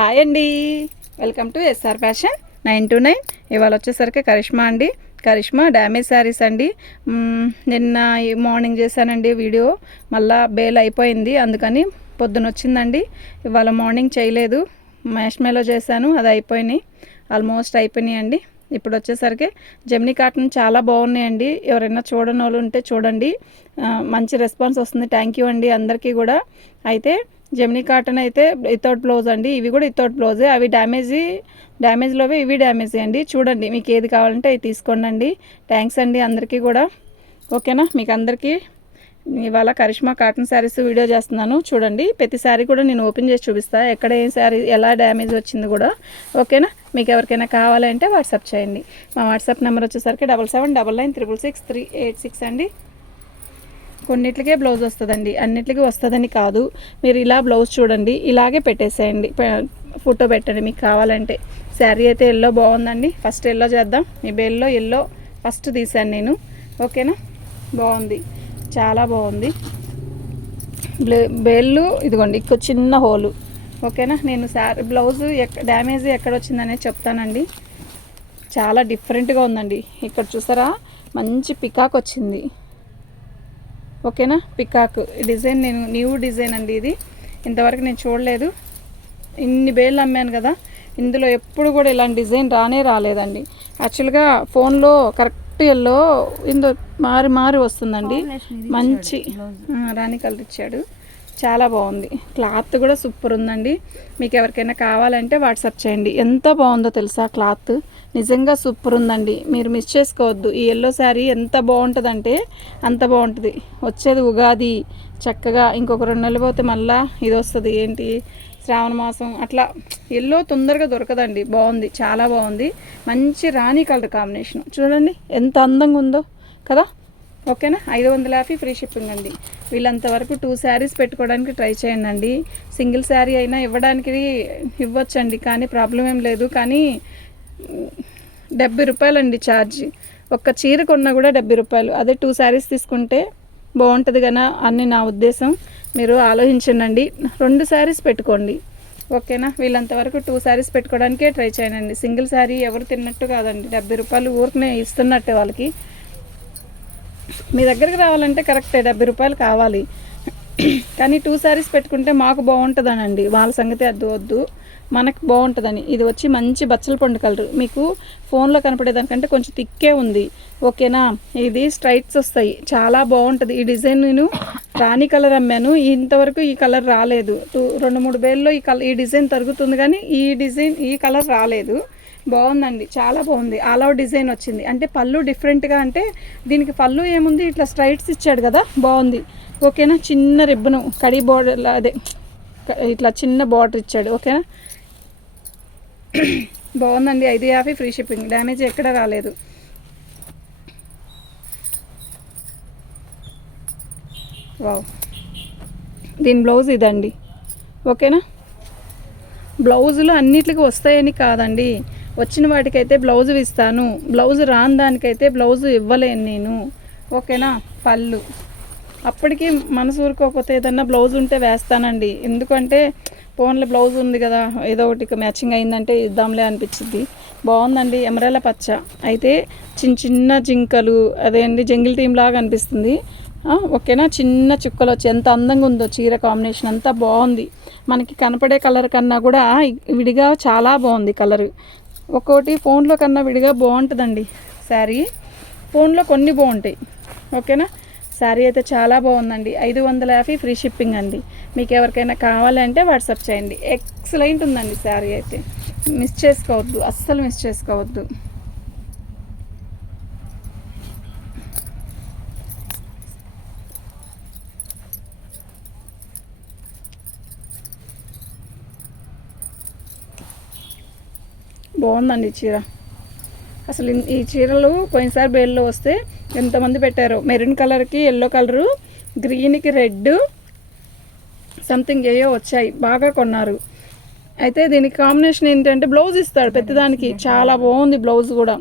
Hi అండి, welcome to SR fashion 929. ఇవాళ వచ్చేసరికి కరిష్మా అండి. కరిష్మా డ్యామేజ్ శారీస్ అండి. నిన్న మార్నింగ్ చేశానండి వీడియో, మళ్ళీ బేల్ అయిపోయింది, అందుకని పొద్దున వచ్చిందండి. ఇవాళ మార్నింగ్ చేయలేదు, మ్యాష్మేలో చేశాను, అది అయిపోయినాయి, ఆల్మోస్ట్ అయిపోయినాయి అండి. ఇప్పుడు వచ్చేసరికి జెమినీ కాటన్ చాలా బాగున్నాయండి. ఎవరైనా చూడని వాళ్ళు ఉంటే చూడండి, మంచి రెస్పాన్స్ వస్తుంది. థ్యాంక్ యూ అండి అందరికీ కూడా. అయితే జెమినీ కాటన్ అయితే వితౌట్ బ్లౌజ్ అండి, ఇవి కూడా వితౌట్ బ్లౌజే. అవి డ్యామేజ్లోవే, ఇవి డ్యామేజ్ అండి. చూడండి, మీకు ఏది కావాలంటే అవి తీసుకోండి అండి. థ్యాంక్స్ అండి అందరికీ కూడా. ఓకేనా, మీకు అందరికీ ఇవాళ కరిష్మా కాటన్ శారీస్ వీడియో చేస్తున్నాను. చూడండి, ప్రతి శారీ కూడా నేను ఓపెన్ చేసి చూపిస్తాను, ఎక్కడ ఏ శారీ ఎలా డ్యామేజ్ వచ్చింది కూడా. ఓకేనా, మీకు ఎవరికైనా కావాలంటే వాట్సాప్ చేయండి. మా వాట్సాప్ నెంబర్ వచ్చేసరికి 7799963886 అండి. కొన్నిట్లకే బ్లౌజ్ వస్తుందండి, అన్నిటికీ వస్తుందని కాదు. మీరు ఇలా బ్లౌజ్ చూడండి, ఇలాగే పెట్టేసేయండి, ఫోటో పెట్టండి మీకు కావాలంటే. శారీ అయితే ఎల్లో బాగుందండి. ఫస్ట్ ఎల్లో చేద్దాం. ఈ బేల్లో ఎల్లో ఫస్ట్ తీసాను నేను. ఓకేనా, బాగుంది, చాలా బాగుంది బేళ్ళు. ఇదిగోండి, ఇంకో చిన్న హోలు. ఓకేనా, నేను శారీ బ్లౌజ్ డ్యామేజ్ ఎక్కడ వచ్చిందనేది చెప్తానండి. చాలా డిఫరెంట్గా ఉందండి. ఇక్కడ చూసారా, మంచి పికాక్ వచ్చింది. ఓకేనా, పికాక్ డిజైన్ నేను న్యూ డిజైన్ అండి ఇది, ఇంతవరకు నేను చూడలేదు. ఇన్ని బేళ్ళు అమ్మాను కదా, ఇందులో ఎప్పుడు కూడా ఇలాంటి డిజైన్ రాలేదండి. యాక్చువల్గా ఫోన్లో కరెక్ట్ ఎల్లో ఇందులో మారి వస్తుందండి. మంచి రాణి కలర్ ఇచ్చాడు, చాలా బాగుంది. క్లాత్ కూడా సూపర్ ఉందండి. మీకు ఎవరికైనా కావాలంటే వాట్సాప్ చేయండి. ఎంత బాగుందో తెలుసా, క్లాత్ నిజంగా సూపర్ ఉందండి. మీరు మిస్ చేసుకోవద్దు. ఈ ఎల్లో శారీ ఎంత బాగుంటుందంటే అంత బాగుంటుంది. వచ్చేది ఉగాది, చక్కగా ఇంకొక 2 నెలలు పోతే మళ్ళీ ఇది వస్తుంది, ఏంటి శ్రావణ మాసం. అట్లా ఎల్లో తొందరగా దొరకదండి. బాగుంది, చాలా బాగుంది. మంచి రాణి కలర్ కాంబినేషన్ చూడండి, ఎంత అందంగా ఉందో కదా. ఓకేనా, 550 ఫ్రీ షిప్పింగ్ అండి. వీళ్ళంతవరకు 2 శారీస్ పెట్టుకోవడానికి ట్రై చేయండి అండి. సింగిల్ శారీ అయినా ఇవ్వచ్చండి, కానీ ప్రాబ్లం ఏం లేదు. కానీ 70 రూపాయలు అండి ఛార్జ్. ఒక్క చీర కొన్నా కూడా 70 రూపాయలు. అదే 2 శారీస్ తీసుకుంటే బాగుంటుంది కదా అని నా ఉద్దేశం. మీరు ఆలోచించండి, 2 శారీస్ పెట్టుకోండి. ఓకేనా, వీళ్ళంతవరకు 2 శారీస్ పెట్టుకోవడానికే ట్రై చేయండి. సింగిల్ శారీ ఎవరు తిన్నట్టు కాదండి, 70 రూపాయలు ఊరికనే ఇస్తున్నట్టే వాళ్ళకి. మీ దగ్గరికి రావాలంటే కరెక్టే 70 రూపాయలు కావాలి, కానీ 2 శారీస్ పెట్టుకుంటే మాకు బాగుంటుందనండి. వాళ్ళ సంగతి వద్దు, మనకు బాగుంటుందని. ఇది వచ్చి మంచి బచ్చల పండు కలర్, మీకు ఫోన్లో కనపడేదానికంటే కొంచెం థిక్కే ఉంది. ఓకేనా, ఇది స్ట్రైట్స్ వస్తాయి, చాలా బాగుంటుంది. ఈ డిజైన్ నేను రాణి కలర్ అమ్మాను, ఇంతవరకు ఈ కలర్ రాలేదు. 2-3 బేల్లో ఈ డిజైన్ తరుగుతుంది, కానీ ఈ కలర్ రాలేదు. బాగుందండి, చాలా బాగుంది. ఆల్ అవుట్ డిజైన్ వచ్చింది. అంటే పళ్ళు డిఫరెంట్గా, అంటే దీనికి పళ్ళు ఏముంది, ఇట్లా స్ట్రైట్స్ ఇచ్చాడు కదా, బాగుంది. ఓకేనా, చిన్న రిబ్బను కడి బోర్డర్, అదే ఇట్లా చిన్న బార్డర్ ఇచ్చాడు. ఓకేనా, బాగుందండి. 550 ఫ్రీ షిప్పింగ్, డ్యామేజ్ ఎక్కడ రాలేదు. వావ్, దీని బ్లౌజ్ ఇదండి. ఓకేనా, బ్లౌజులు అన్నిటికీ వస్తాయని కాదండి, వచ్చిన వాటికైతే బ్లౌజు ఇస్తాను, బ్లౌజు రాని దానికైతే బ్లౌజు ఇవ్వలేను నేను. ఓకేనా, పళ్ళు అప్పటికి మనసు ఊరుకోకపోతే ఏదన్నా బ్లౌజ్ ఉంటే వేస్తానండి. ఎందుకంటే ఫోన్లో బ్లౌజ్ ఉంది కదా, ఏదో ఒకటి మ్యాచింగ్ అయిందంటే ఇద్దాంలే అనిపించింది. బాగుందండి, ఎమరాల పచ్చ. అయితే చిన్న జింకలు, అదే అండి జంగిల్ టీమ్ లాగా అనిపిస్తుంది. ఓకేనా, చిన్న చుక్కలు వచ్చి ఎంత అందంగా ఉందో చీర కాంబినేషన్, అంతా బాగుంది. మనకి కనపడే కలర్ కన్నా కూడా విడిగా చాలా బాగుంది కలరు. ఒక్కోటి ఫోన్లో కన్నా విడిగా బాగుంటుందండి శారీ, ఫోన్లో కొన్ని బాగుంటాయి. ఓకేనా, శారీ అయితే చాలా బాగుందండి. 550 ఫ్రీ షిప్పింగ్ అండి. మీకు ఎవరికైనా కావాలంటే వాట్సాప్ చేయండి. ఎక్సలెంట్ ఉందండి శారీ అయితే, మిస్ చేసుకోవద్దు, అస్సలు మిస్ చేసుకోవద్దు. బాగుందండి చీర. అసలు ఈ చీరలు పోయినసారి బేల్లో వస్తే ఎంతమంది పెట్టారో. మెరూన్ కలర్కి ఎల్లో కలరు, గ్రీన్కి రెడ్, సంథింగ్ ఏయో వచ్చాయి, బాగా కొన్నారు. అయితే దీనికి కాంబినేషన్ ఏంటంటే బ్లౌజ్ ఇస్తాడు పెద్దదానికి, చాలా బాగుంది బ్లౌజ్ కూడా.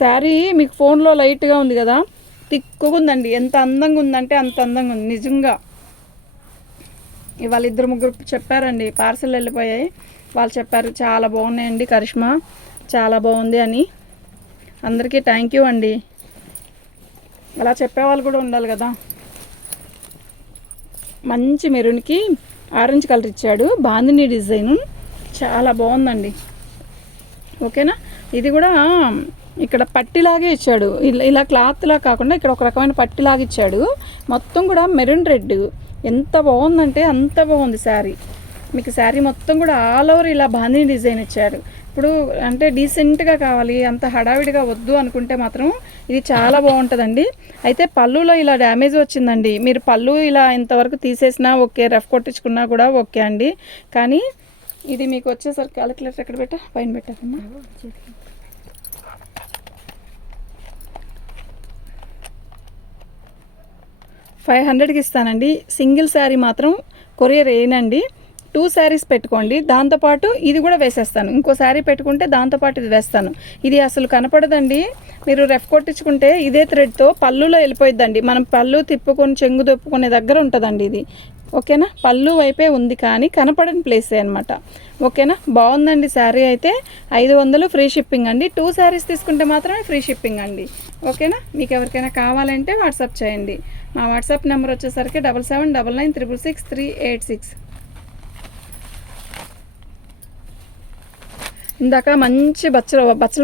శారీ మీకు ఫోన్లో లైట్గా ఉంది కదా, థిక్గా ఉందండి. ఎంత అందంగా ఉందంటే అంత అందంగా ఉంది నిజంగా. ఇవాళ 2-3 చెప్పారండి, పార్సల్ వెళ్ళిపోయాయి. వాళ్ళు చెప్పారు చాలా బాగున్నాయండి కరిష్మా, చాలా బాగుంది అని. అందరికీ థ్యాంక్ యూ అండి. అలా చెప్పేవాళ్ళు కూడా ఉండాలి కదా. మంచి మెరూన్కి ఆరెంజ్ కలర్ ఇచ్చాడు, బాందిని డిజైను, చాలా బాగుందండి. ఓకేనా. ఇది కూడా ఇక్కడ పట్టిలాగే ఇచ్చాడు, ఇలా క్లాత్లా కాకుండా ఇక్కడ ఒక రకమైన పట్టిలాగా ఇచ్చాడు. మొత్తం కూడా మెరూన్ రెడ్, ఎంత బాగుందంటే అంత బాగుంది శారీ. మీకు శారీ మొత్తం కూడా ఆల్ ఓవర్ ఇలా బాందిని డిజైన్ ఇచ్చాడు. ఇప్పుడు అంటే డీసెంట్గా కావాలి, అంత హడావిడిగా వద్దు అనుకుంటే మాత్రం ఇది చాలా బాగుంటుందండి. అయితే పళ్ళులో ఇలా డ్యామేజ్ వచ్చిందండి. మీరు పళ్ళు ఇలా ఇంతవరకు తీసేసినా ఓకే, రఫ్ కొట్టించుకున్నా కూడా ఓకే అండి. కానీ ఇది మీకు వచ్చేసరికి క్యాలిక్యులేటర్ ఎక్కడ పెట్టా, పైన పెట్టాకమ్మా. 500కి ఇస్తానండి. సింగిల్ శారీ మాత్రం కొరియర్ వేయనండి. 2 శారీస్ పెట్టుకోండి, దాంతోపాటు ఇది కూడా వేసేస్తాను. ఇంకో శారీ పెట్టుకుంటే దాంతోపాటు ఇది వేస్తాను. ఇది అసలు కనపడదండి. మీరు రెఫ్ కొట్టించుకుంటే ఇదే థ్రెడ్తో పళ్ళులో వెళ్ళిపోయిద్దండి. మనం పళ్ళు తిప్పుకొని చెంగు తిప్పుకునే దగ్గర ఉంటుందండి ఇది. ఓకేనా. పళ్ళు వైపే ఉంది కానీ కనపడని ప్లేసే అనమాట. ఓకేనా. బాగుందండి శారీ అయితే. 500 ఫ్రీ షిప్పింగ్ అండి. 2 శారీస్ తీసుకుంటే మాత్రమే ఫ్రీ షిప్పింగ్ అండి. ఓకేనా. మీకు ఎవరికైనా కావాలంటే వాట్సాప్ చేయండి. మా వాట్సాప్ నెంబర్ వచ్చేసరికి 7799666386. ఇందాక మంచి బచ్చల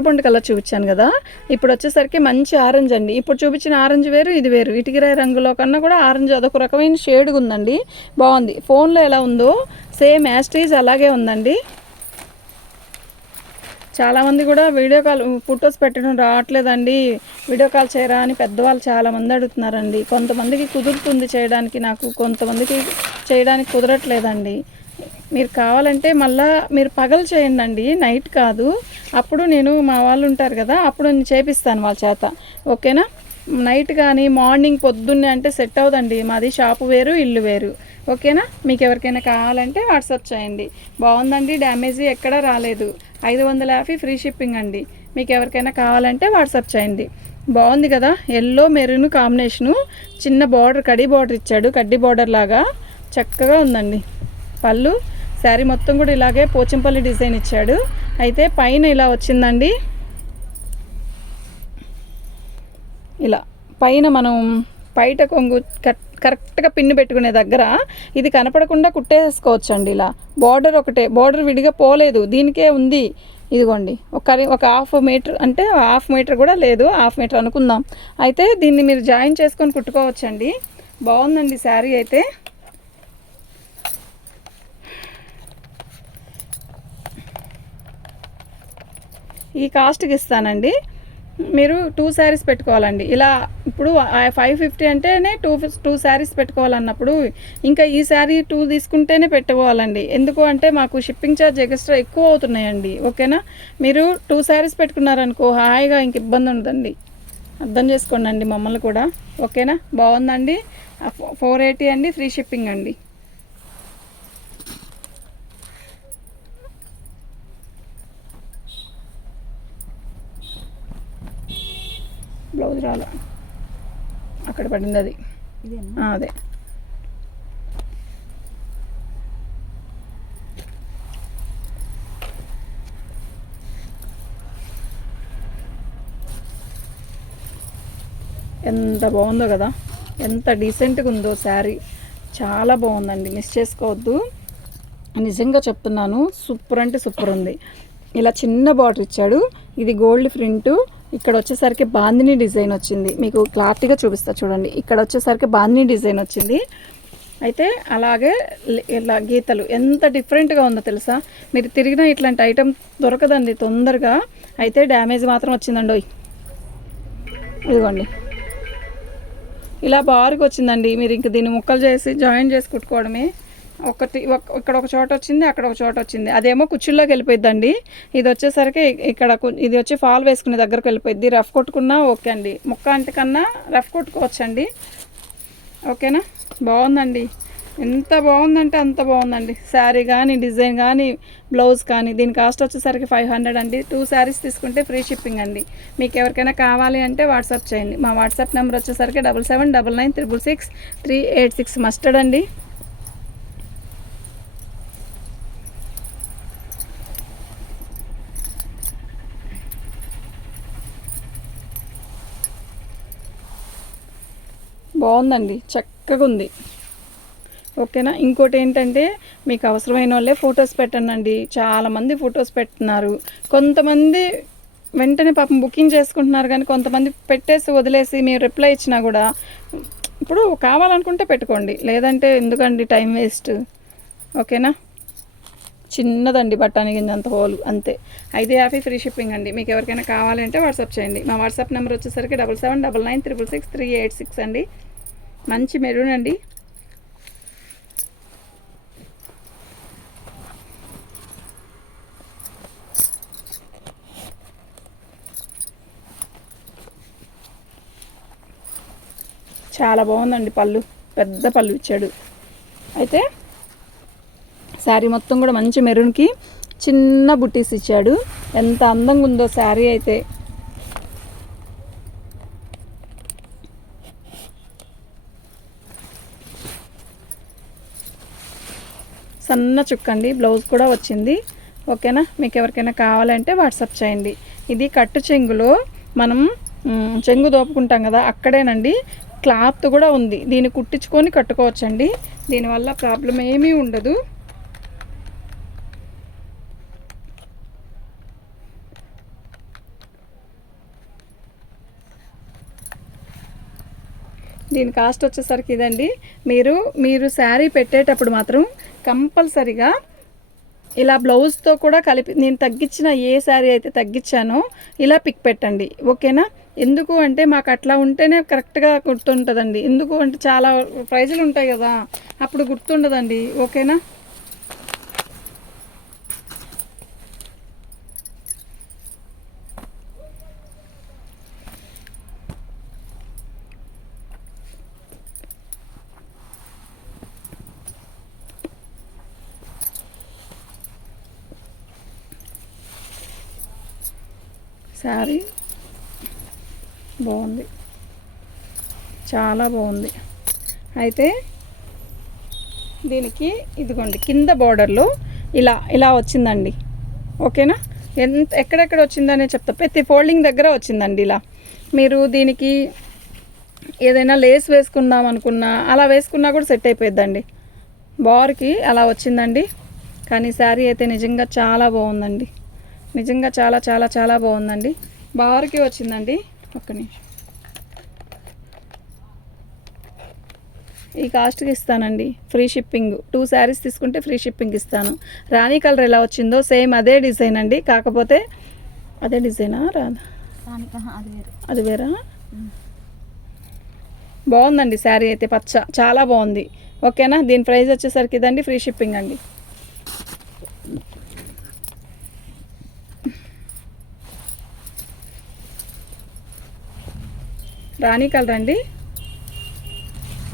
పండు కలర్ చూపించాను కదా, ఇప్పుడు వచ్చేసరికి మంచి ఆరెంజ్ అండి. ఇప్పుడు చూపించిన ఆరెంజ్ వేరు, ఇది వేరు. ఇటుకిరాయి రంగులో కన్నా కూడా ఆరెంజ్ అదొక రకమైన షేడ్గా ఉందండి, బాగుంది. ఫోన్లో ఎలా ఉందో సేమ్ యాస్టీజ్ అలాగే ఉందండి. చాలామంది కూడా వీడియో కాల్ ఫొటోస్ పెట్టడం రావట్లేదండి, వీడియో కాల్ చేయరా అని పెద్దవాళ్ళు చాలామంది అడుగుతున్నారండి. కొంతమందికి కుదురుతుంది చేయడానికి, నాకు కొంతమందికి చేయడానికి కుదరట్లేదండి. మీరు కావాలంటే మళ్ళీ మీరు పగలు చేయండి, నైట్ కాదు. అప్పుడు నేను మా వాళ్ళు ఉంటారు కదా, అప్పుడు నేను చేపిస్తాను వాళ్ళ చేత. ఓకేనా. నైట్ కానీ మార్నింగ్ పొద్దున్నే అంటే సెట్ అవుదండి. మాది షాపు వేరు, ఇల్లు వేరు. ఓకేనా. మీకు ఎవరికైనా కావాలంటే వాట్సాప్ చేయండి. బాగుందండి, డ్యామేజీ ఎక్కడా రాలేదు. 550 ఫ్రీ షిప్పింగ్ అండి. మీకు ఎవరికైనా కావాలంటే వాట్సాప్ చేయండి. బాగుంది కదా, ఎల్లో మెరూన్ కాంబినేషను, చిన్న బార్డర్ కడ్డీ బార్డర్ ఇచ్చాడు, కడ్డీ బార్డర్ లాగా చక్కగా ఉందండి. పళ్ళు శారీ మొత్తం కూడా ఇలాగే పోచంపల్లి డిజైన్ ఇచ్చాడు. అయితే పైన ఇలా వచ్చిందండి, ఇలా పైన మనం బయట కొంగు కరెక్ట్గా పిన్ను పెట్టుకునే దగ్గర ఇది కనపడకుండా కుట్టేసుకోవచ్చు అండి. ఇలా బార్డర్ ఒకటే, బార్డర్ విడిగా పోలేదు, దీనికే ఉంది. ఇదిగోండి ఒక హాఫ్ మీటర్, అంటే హాఫ్ మీటర్ కూడా లేదు, హాఫ్ మీటర్ అనుకుందాం. అయితే దీన్ని మీరు జాయిన్ చేసుకొని కుట్టుకోవచ్చండి. బాగుందండి శారీ అయితే. ఈ కాస్ట్కి ఇస్తానండి. మీరు 2 శారీస్ పెట్టుకోవాలండి. ఇలా ఇప్పుడు 550 అంటేనే 2 శారీస్ పెట్టుకోవాలన్నప్పుడు ఇంకా ఈ శారీ 2 తీసుకుంటేనే పెట్టుకోవాలండి. ఎందుకు అంటే మాకు షిప్పింగ్ ఛార్జ్ ఎక్స్ట్రా ఎక్కువ అవుతున్నాయండి. ఓకేనా. మీరు 2 శారీస్ పెట్టుకున్నారనుకో హాయిగా ఇంక ఇబ్బంది ఉండదండి. అర్థం చేసుకోండి మమ్మల్ని కూడా. ఓకేనా. బాగుందండి. 480 అండి, ఫ్రీ షిప్పింగ్ అండి. బ్లౌజ్ రాలా, అక్కడ పడింది అది, అదే. ఎంత బాగుందో కదా, ఎంత డీసెంట్గా ఉందో శారీ, చాలా బాగుందండి. మిస్ చేసుకోవద్దు, నిజంగా చెప్తున్నాను. సూపర్ అంటే సూపర్ ఉంది. ఇలా చిన్న బార్డర్ ఇచ్చాడు, ఇది గోల్డ్ ప్రింట్. ఇక్కడ వచ్చేసరికి బాందిని డిజైన్ వచ్చింది. మీకు క్లారిటీగా చూపిస్తా చూడండి. ఇక్కడ వచ్చేసరికి బాందిని డిజైన్ వచ్చింది. అయితే అలాగే ఇలా గీతలు ఎంత డిఫరెంట్గా ఉందో తెలుసా. మీరు తిరిగిన ఇట్లాంటి ఐటెం దొరకదండి తొందరగా. అయితే డ్యామేజ్ మాత్రం వచ్చిందండి. ఇదిగోండి ఇలా బారుగా వచ్చిందండి. మీరు ఇంక దీన్ని ముక్కలు చేసి జాయిన్ చేసి కుట్టుకోవడమే. ఇక్కడ ఒక చోట వచ్చింది, అక్కడ ఒక చోట వచ్చింది. అదేమో కుచ్చుల్లోకి వెళ్ళిపోయిద్దండి. ఇది వచ్చేసరికి ఇక్కడ ఇది వచ్చి ఫాల్ వేసుకునే దగ్గరకు వెళ్ళిపోయింది. రఫ్ కొట్టుకున్నా ఓకే అండి, ముక్క అంటే కన్నా రఫ్ కొట్టుకోవచ్చండి. ఓకేనా. బాగుందండి, ఎంత బాగుందంటే అంత బాగుందండి. శారీ కానీ డిజైన్ కానీ బ్లౌజ్ కానీ. దీని కాస్ట్ వచ్చేసరికి 500 అండి. 2 శారీస్ తీసుకుంటే ఫ్రీ షిప్పింగ్ అండి. మీకు ఎవరికైనా కావాలి అంటే వాట్సాప్ చేయండి. మా వాట్సాప్ నెంబర్ వచ్చేసరికి 7799966386. మస్టర్డ్ అండి. బాగుందండి, చక్కగా ఉంది. ఓకేనా. ఇంకోటి ఏంటంటే మీకు అవసరమైన వాళ్ళే ఫొటోస్ పెట్టండి. చాలామంది ఫొటోస్ పెడుతున్నారు. కొంతమంది వెంటనే పాపం బుకింగ్ చేసుకుంటున్నారు, కానీ కొంతమంది పెట్టేసి వదిలేసి మీరు రిప్లై ఇచ్చినా కూడా, ఇప్పుడు కావాలనుకుంటే పెట్టుకోండి, లేదంటే ఎందుకండి టైం వేస్ట్. ఓకేనా. చిన్నదండి, బఠానీ గింజ అంత హోల్, అంతే. 550 ఫ్రీ షిప్పింగ్ అండి. మీకు ఎవరికైనా కావాలంటే వాట్సాప్ చేయండి. మా వాట్సాప్ నెంబర్ వచ్చేసరికి 7799966386 అండి. మంచి మెరూన్ అండి. చాలా బాగుందండి. పళ్ళు పెద్ద పళ్ళు ఇచ్చాడు. అయితే శారీ మొత్తం కూడా మంచి మెరూన్కి చిన్న బుట్టీస్ ఇచ్చాడు. ఎంత అందంగా ఉందో శారీ అయితే. సన్న చుక్కండి, బ్లౌజ్ కూడా వచ్చింది. ఓకేనా. మీకు ఎవరికైనా కావాలంటే వాట్సాప్ చేయండి. ఇది కట్టు చెంగులో మనం చెంగు దోపుకుంటాం కదా, అక్కడేనండి క్లాత్ కూడా ఉంది. దీన్ని కుట్టించుకొని కట్టుకోవచ్చండి. దీనివల్ల ప్రాబ్లం ఏమీ ఉండదు. దీని కాస్ట్ వచ్చేసరికి ఇదండి. మీరు శారీ పెట్టేటప్పుడు మాత్రం కంపల్సరిగా ఇలా బ్లౌజ్తో కూడా కలిపి, నేను తగ్గించిన ఏ శారీ అయితే తగ్గించానో ఇలా పిక్ పెట్టండి. ఓకేనా. ఎందుకు అంటే మాకు అట్లా ఉంటేనే కరెక్ట్గా గుర్తుంటుందండి. ఎందుకు అంటే చాలా ప్రైజులు ఉంటాయి కదా, అప్పుడు గుర్తుండదండి. ఓకేనా. శారీ బాగుంది, చాలా బాగుంది. అయితే దీనికి ఇదిగోండి కింద బార్డర్లో ఇలా వచ్చిందండి. ఓకేనా. ఎక్కడెక్కడ వచ్చిందనే చెప్తా. ప్రతి ఫోల్డింగ్ దగ్గర వచ్చిందండి. ఇలా మీరు దీనికి ఏదైనా లేస్ వేసుకుందాం అనుకున్నా అలా వేసుకున్నా కూడా సెట్ అయిపోద్దండి. బార్కి అలా వచ్చిందండి. కానీ శారీ అయితే నిజంగా చాలా బాగుందండి. నిజంగా చాలా చాలా చాలా బాగుందండి. బార్కి వచ్చిందండి. ఒక్క నిమిషం, ఈ కాస్ట్కి ఇస్తానండి. Free shipping. 2 శారీస్ తీసుకుంటే ఫ్రీ షిప్పింగ్ ఇస్తాను. రాణి కలర్ ఎలా వచ్చిందో సేమ్ అదే డిజైన్ అండి. కాకపోతే అదే డిజైనా రాదా, అది వేరా. బాగుందండి శారీ అయితే, పచ్చ చాలా బాగుంది. ఓకేనా. దీని ప్రైస్ వచ్చేసరికి ఇదండి. ఫ్రీ షిప్పింగ్ అండి. రాణి కలర్ అండి.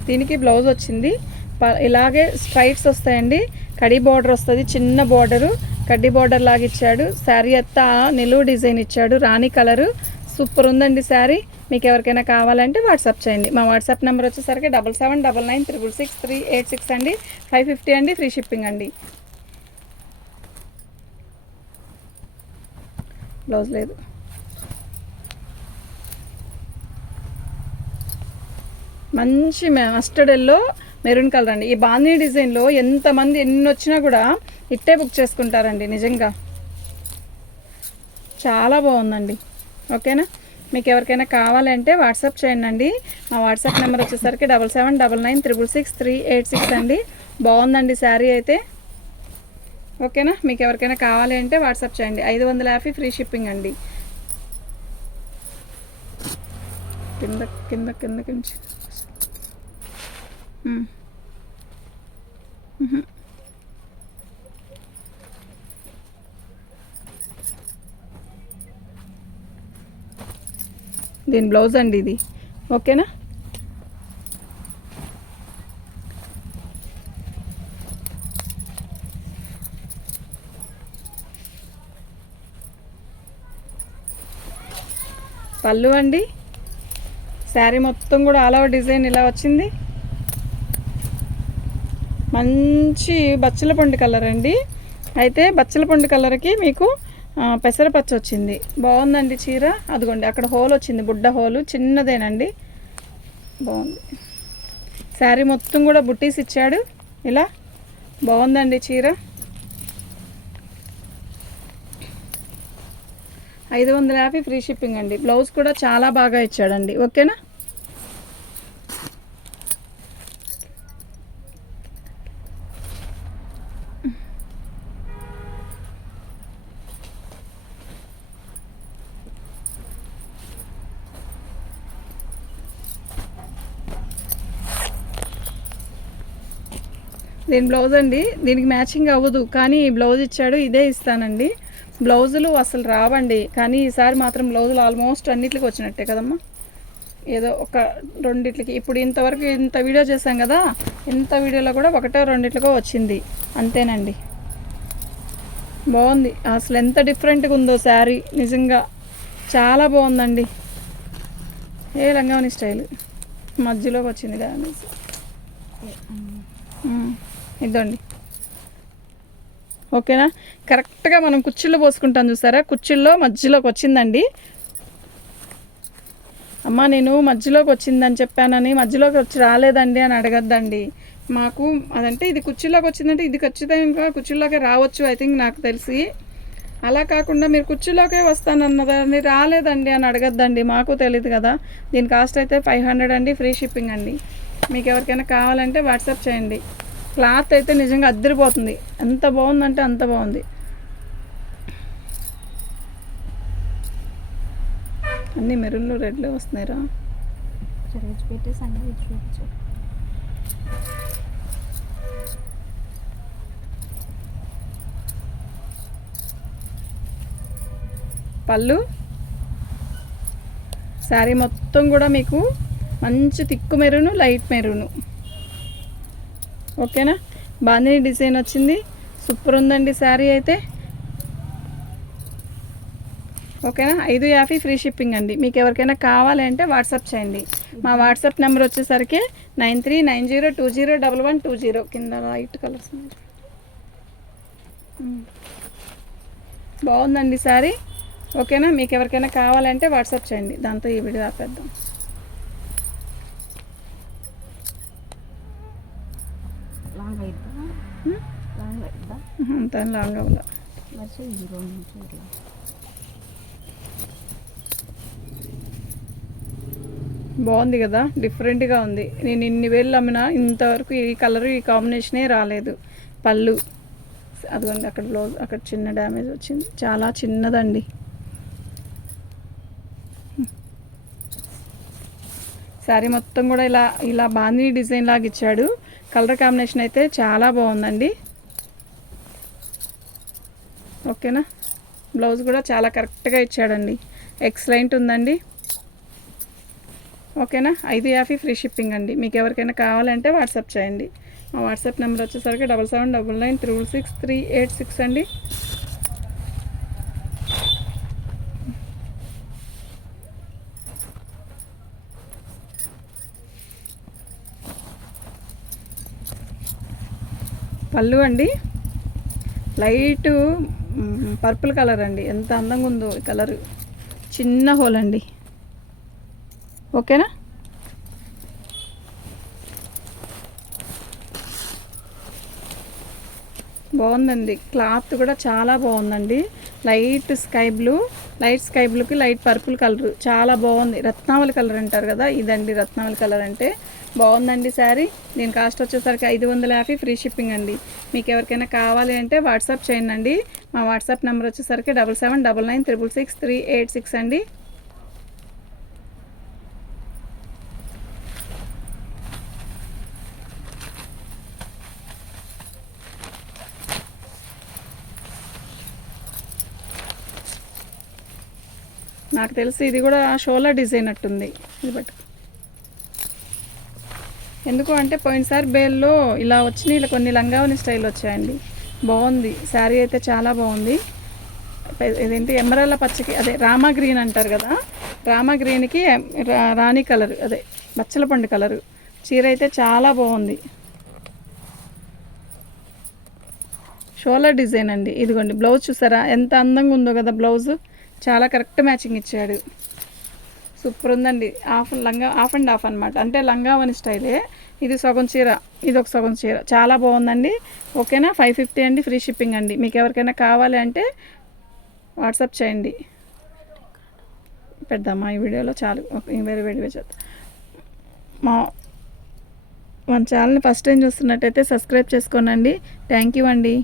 దీనికి బ్లౌజ్ వచ్చింది. ఇలాగే స్ట్రైట్స్ వస్తాయండి. కడి బార్డర్ వస్తుంది, చిన్న బార్డరు కడ్డీ బార్డర్ లాగా ఇచ్చాడు. శారీ అంతా నిలువు డిజైన్ ఇచ్చాడు. రాణి కలరు సూపర్ ఉందండి శారీ. మీకు ఎవరికైనా కావాలంటే వాట్సాప్ చేయండి. మా వాట్సాప్ నెంబర్ వచ్చేసరికి 7799966386 అండి. 550 అండి. ఫ్రీ షిప్పింగ్ అండి. బ్లౌజ్ లేదు. మంచి మస్టర్డ్ ఎల్లో మెరూన్ కలర్ అండి. ఈ బాందీ డిజైన్లో ఎంతమంది ఎన్ని వచ్చినా కూడా ఇట్టే బుక్ చేసుకుంటారండి. నిజంగా చాలా బాగుందండి. ఓకేనా. మీకు ఎవరికైనా కావాలంటే వాట్సాప్ చేయండి. మా వాట్సాప్ నెంబర్ వచ్చేసరికి 7799966386 అండి. బాగుందండి శారీ అయితే. ఓకేనా. మీకు ఎవరికైనా కావాలి అంటే వాట్సాప్ చేయండి. 550 ఫ్రీ షిప్పింగ్ అండి. కింద కింద కిందకి నుంచి దీని బ్లౌజ్ అండి ఇది. ఓకేనా. పళ్ళు అండి. శారీ మొత్తం కూడా ఆల్ ఓవర్ డిజైన్ ఇలా వచ్చింది. మంచి బచ్చల పండు కలర్ అండి. అయితే బచ్చల పండు కలర్కి మీకు పెసరపచ్చ వచ్చింది. బాగుందండి చీర. అదిగోండి అక్కడ హోల్ వచ్చింది, బుడ్డ హోలు చిన్నదేనండి. బాగుంది. శారీ మొత్తం కూడా బుట్టీస్ ఇచ్చాడు. ఇలా బాగుందండి చీర. 550 ఫ్రీ షిప్పింగ్ అండి. బ్లౌజ్ కూడా చాలా బాగా ఇచ్చాడండి. ఓకేనా. దీని బ్లౌజ్ అండి, దీనికి మ్యాచింగ్ అవ్వదు కానీ బ్లౌజ్ ఇచ్చాడు. ఇదే ఇస్తానండి. బ్లౌజులు అసలు రావండి, కానీ ఈసారి మాత్రం బ్లౌజులు ఆల్మోస్ట్ అన్నిటికి వచ్చినట్టే కదమ్మా. ఏదో ఒక రెండిట్లకి, ఇప్పుడు ఇంతవరకు ఇంత వీడియో చేశాం కదా, ఇంత వీడియోలో కూడా ఒకటో రెండిట్లకో వచ్చింది అంతేనండి. బాగుంది అసలు, ఎంత డిఫరెంట్గా ఉందో శారీ. నిజంగా చాలా బాగుందండి. ఏ లంగావని స్టైల్ మధ్యలోకి వచ్చింది డ్యామేజ్. ఇదండి. ఓకేనా. కరెక్ట్గా మనం కుర్చీల్లో పోసుకుంటాం చూసారా, కుర్చీల్లో మధ్యలోకి వచ్చిందండి. అమ్మ నేను మధ్యలోకి వచ్చిందని చెప్పానని మధ్యలోకి వచ్చి రాలేదండి అని అడగద్దండి. మాకు అదంటే ఇది కుర్చీలోకి వచ్చిందంటే ఇది ఖచ్చితంగా కుర్చీలోకి రావచ్చు ఐ థింక్, నాకు తెలిసి. అలా కాకుండా మీరు కుర్చీలోకే వస్తానన్నదాన్ని రాలేదండి అని అడగద్దండి, మాకు తెలియదు కదా. దీని కాస్ట్ అయితే 500 అండి, ఫ్రీ షిప్పింగ్ అండి. మీకు ఎవరికైనా కావాలంటే వాట్సాప్ చేయండి. క్లాత్ అయితే నిజంగా అద్దరిపోతుంది, ఎంత బాగుందంటే అంత బాగుంది. అన్నీ మెరూన్లు రెడ్లో వస్తున్నాయిరా. పళ్ళు శారీ మొత్తం కూడా మీకు మంచి తిక్కు మెరూను, లైట్ మెరూను. ఓకేనా. బాందిని డిజైన్ వచ్చింది, సూపర్ ఉందండి శారీ అయితే. ఓకేనా. 550 ఫ్రీ షిప్పింగ్ అండి. మీకు ఎవరికైనా కావాలి అంటే వాట్సాప్ చేయండి. మా వాట్సాప్ నెంబర్ వచ్చేసరికి 9390201120. కింద లైట్ కలర్స్ బాగుందండి శారీ. ఓకేనా. మీకు ఎవరికైనా కావాలంటే వాట్సాప్ చేయండి. దాంతో ఈ వీడియో ఆపేద్దాం. అంత లాంగ్ అవ్వాల. బాగుంది కదా, డిఫరెంట్గా ఉంది. నేను ఇన్ని వేలు అమ్మినా ఇంతవరకు ఈ కలర్ ఈ కాంబినేషనే రాలేదు. పళ్ళు అదిగోండి, అక్కడ బ్లౌజ్ అక్కడ చిన్న డ్యామేజ్ వచ్చింది, చాలా చిన్నదండి. శారీ మొత్తం కూడా ఇలా ఇలా బాందిని డిజైన్ లాగా ఇచ్చాడు. కలర్ కాంబినేషన్ అయితే చాలా బాగుందండి. ఓకేనా. బ్లౌజ్ కూడా చాలా కరెక్ట్గా ఇచ్చాడండి, ఎక్సలెంట్ ఉందండి. ఓకేనా. 550 ఫ్రీ షిప్పింగ్ అండి. మీకు ఎవరికైనా కావాలంటే వాట్సాప్ చేయండి. మా వాట్సాప్ నెంబర్ వచ్చేసరికి 7799966386 అండి. పళ్ళు అండి లైట్ పర్పుల్ కలర్ అండి, ఎంత అందంగా ఉందో ఈ కలరు. చిన్న హోల్ అండి. ఓకేనా. బాగుందండి, క్లాత్ కూడా చాలా బాగుందండి. లైట్ స్కై బ్లూకి లైట్ పర్పుల్ కలర్, చాలా బాగుంది. రత్నావళి కలర్ అంటారు కదా, ఇదండి రత్నావళి కలర్ అంటే. బాగుందండి శారీ. దీని కాస్ట్ వచ్చేసరికి 550 ఫ్రీ షిప్పింగ్ అండి. మీకు ఎవరికైనా కావాలి అంటే వాట్సాప్ చేయండి. మా వాట్సాప్ నెంబర్ వచ్చేసరికి 7799966386 అండి. నాకు తెలిసి ఇది కూడా షోలా డిజైన్ అట్టుంది. ఇది బట్ ఎందుకు అంటే పోయినసారి బేల్లో ఇలా వచ్చినాయి, ఇలా కొన్ని లంగావని స్టైల్ వచ్చాయండి. బాగుంది శారీ అయితే, చాలా బాగుంది. ఇదేంటి ఎమరాల్డ్ పచ్చకి, అదే రామా గ్రీన్ అంటారు కదా, రామా గ్రీన్కి రాణి కలర్, అదే బచ్చల పండు కలరు. చీర అయితే చాలా బాగుంది. షోలా డిజైన్ అండి. ఇదిగోండి బ్లౌజ్ చూసారా ఎంత అందంగా ఉందో కదా. బ్లౌజు చాలా కరెక్ట్ మ్యాచింగ్ ఇచ్చాడు. సూపర్ ఉందండి. హాఫ్ అండ్ హాఫ్ అనమాట, అంటే లంగావని స్టైలే. ఇది సగం చీర, ఇది ఒక సగం చీర, చాలా బాగుందండి. ఓకేనా, 550 అండి, ఫ్రీ షిప్పింగ్ అండి. మీకు ఎవరికైనా కావాలి అంటే వాట్సాప్ చేయండి. పెడదామా ఈ వీడియోలో? చాలు, వేరే వీడియో చేద్దాం. మన ఛానల్ని ఫస్ట్ టైం చూస్తున్నట్టయితే సబ్స్క్రైబ్ చేసుకోనండి. థ్యాంక్ యూ అండి.